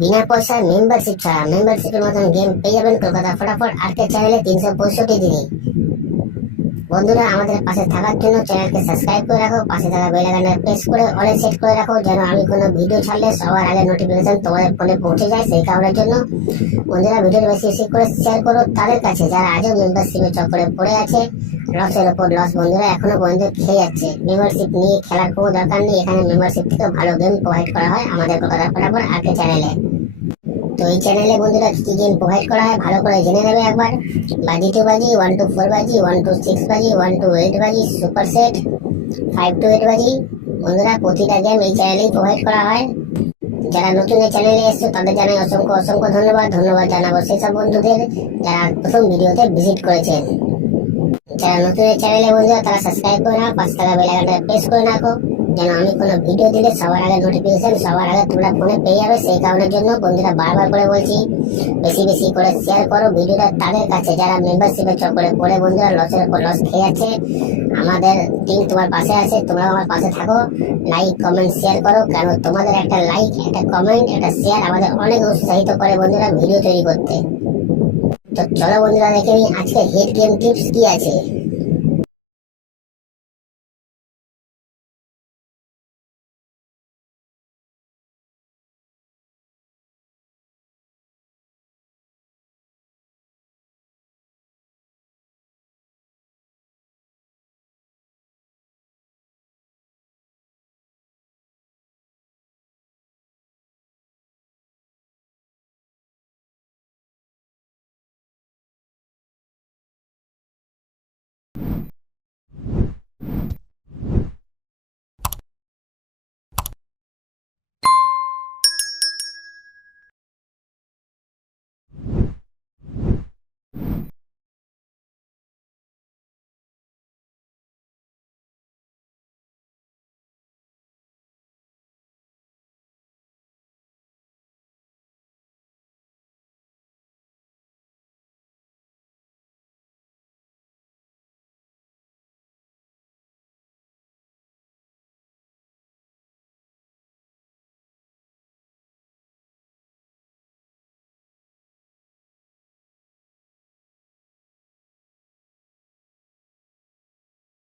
বিনা পয়সায় মেম্বারশিপ ছাড়া মেম্বারশিপের মতন গেম পেয়ে যাবেন কলকাতা ফটাফট। আটকে চ্যানেলে তিনশো পঁয়ষট্টি দিনই বন্ধুরা, আমাদের পাশে থাকার জন্য চ্যানেলকে সাবস্ক্রাইব করে রাখো, পাশে থাকা বেল আইকনটা প্রেস করে অলে সেট করে রাখো, যেন আমি কোনো ভিডিও ছাড়লে সবার আগে নোটিফিকেশন তোমাদের ফোনে পৌঁছে যায় সেই কারণের জন্য। বন্ধুরা ভিডিওটি বেশি বেশি করে শেয়ার করো। তাদের কাছে যারা আজও মেম্বারশিপের চক্করে পড়ে আছে লসের ওপর লস বন্ধুরা এখনও পর্যন্ত খেয়ে যাচ্ছে। মেম্বারশিপ নিয়ে খেলার কোনো দরকার নেই, এখানে মেম্বারশিপ থেকে ভালো গেম প্রোভাইড করা হয় আমাদের কলকাতা ফটাফট আগে চ্যানেলে তো এই চ্যানেলে বন্ধুরা কি গেম প্রোভাইড করা হয় ভালো করে জেনে নেবে একবার। বাজি টু বাজি ওয়ান টু ফোর বাজি ওয়ান টু সিক্স বাজি ওয়ান টু এইট বাজি super set five two eight বাজি। বন্ধুরা প্রতিটা গেম এই চ্যানেলেই প্রোভাইড করা হয়। যারা নতুন এই চ্যানেলে এসছো তাদের জানাই অসংখ্য অসংখ্য ধন্যবাদ। ধন্যবাদ জানাব সেসব বন্ধুদের যারা প্রথম ভিডিওতে ভিজিট করেছেন। যারা নতুন চ্যানেলে বন্ধুরা তারা সাবস্ক্রাইব করে নাও, পাঁচ টাকা বেল আইকনটা প্রেস করে রাখো, যেন আমি কোনো ভিডিও দিলে সবার আগে নোটিফিকেশন সবার আগে তোমরা ফোনে পেয়ে যাবে। সেই কারণের জন্য বন্ধুরা বারবার করে বলছি, বেশি বেশি করে শেয়ার করো ভিডিওটা তাদের কাছে। যারা মেম্বারশিপের চক্করে পড়ে বন্ধুরা লসের উপর লস খেয়ে যাচ্ছে। আমাদের টিম তোমার পাশে আছে, তোমরাও আমার পাশে থাকো। লাইক কমেন্ট শেয়ার করো, কারণ তোমাদের একটা লাইক একটা কমেন্ট একটা শেয়ার আমাদের অনেক উৎসাহিত করে বন্ধুরা ভিডিও তৈরি করতে। চলো বন্ধুরা দেখে আজকে হেড গেম টিপস কি আছে?